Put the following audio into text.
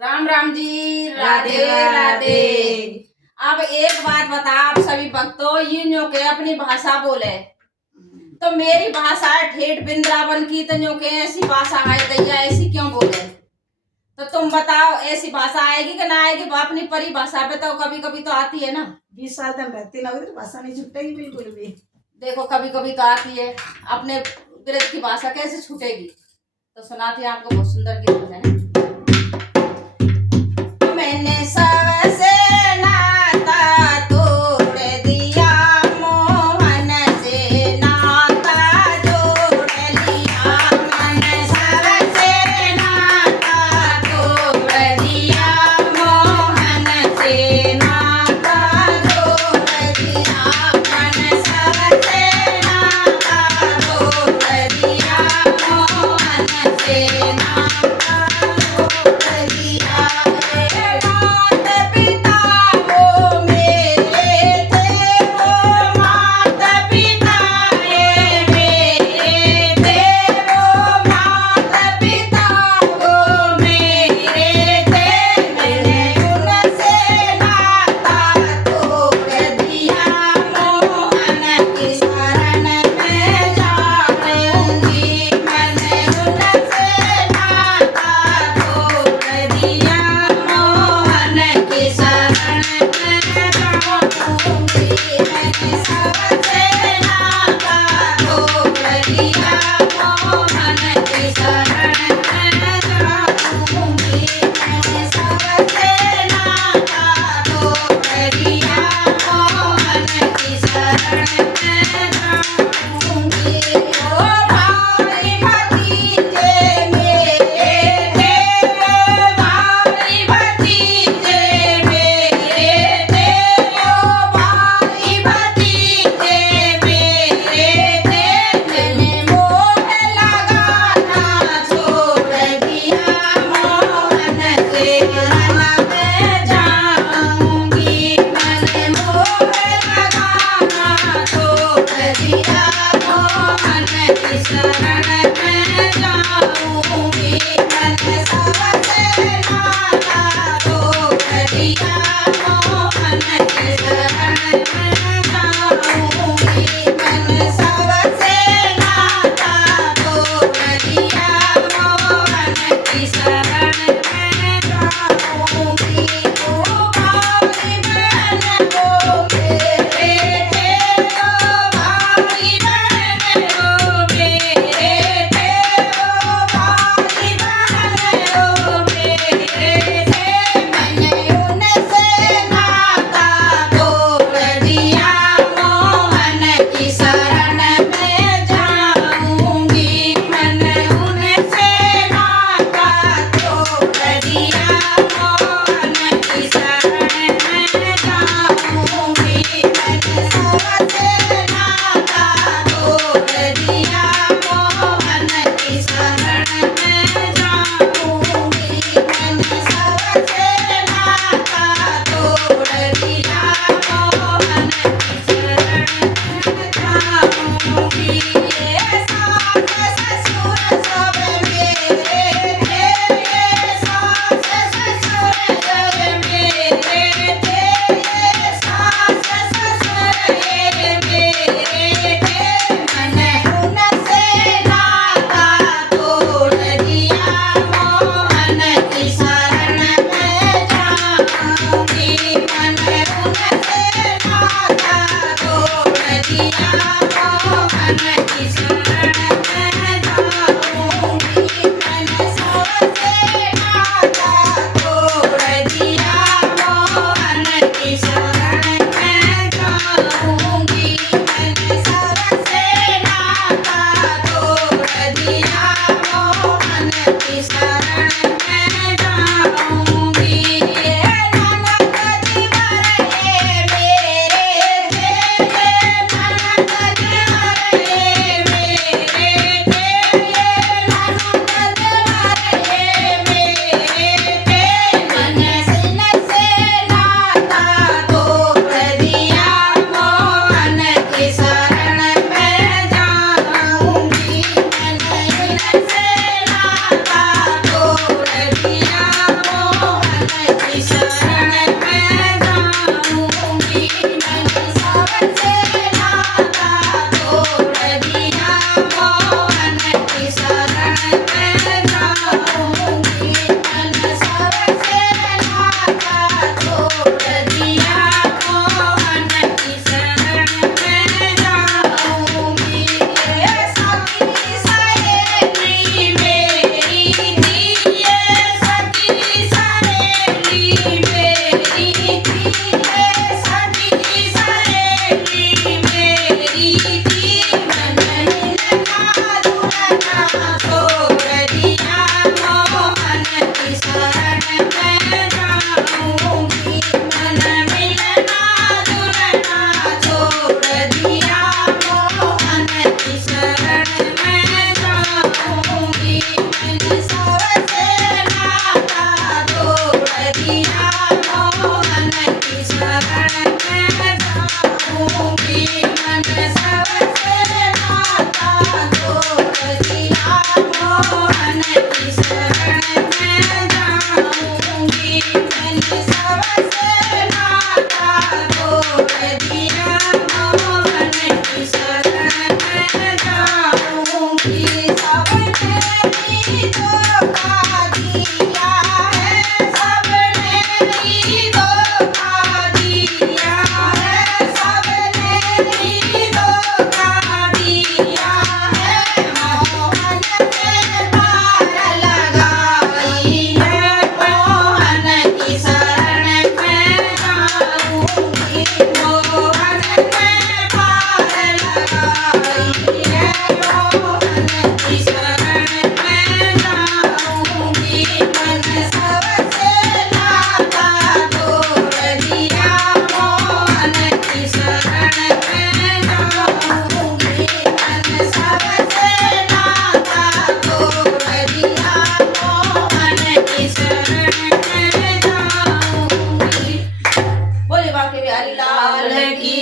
राम राम जी, राधे राधे राधे। राधे। अब एक बात बता आप सभी भक्तों, ये न्यो के अपनी भाषा बोले तो मेरी भाषा है ठेठ वृंदावन की, तो न्यो के ऐसी भाषा है दैया ऐसी क्यों बोले? तो तुम बताओ ऐसी भाषा आएगी कि ना आएगी? अपनी परिभाषा पे तो कभी कभी तो आती है ना। 20 साल तक रहती ना उधर भाषा नहीं छुटेगी बिल्कुल भी। देखो कभी कभी तो आती है, अपने ब्रज की भाषा कैसे छूटेगी? तो सुनाती है आपको, बहुत सुंदर गीत है। मैंने सबसे नाता तोड़ दिया, मोहन से नाता जोड़ लिया। मैंने सबसे नाता तोड़ दिया, मोहन से नाता जोड़ दिया। मैंने सबसे नाता तोड़ दिया, मोहन से नाता बिहारी लाल की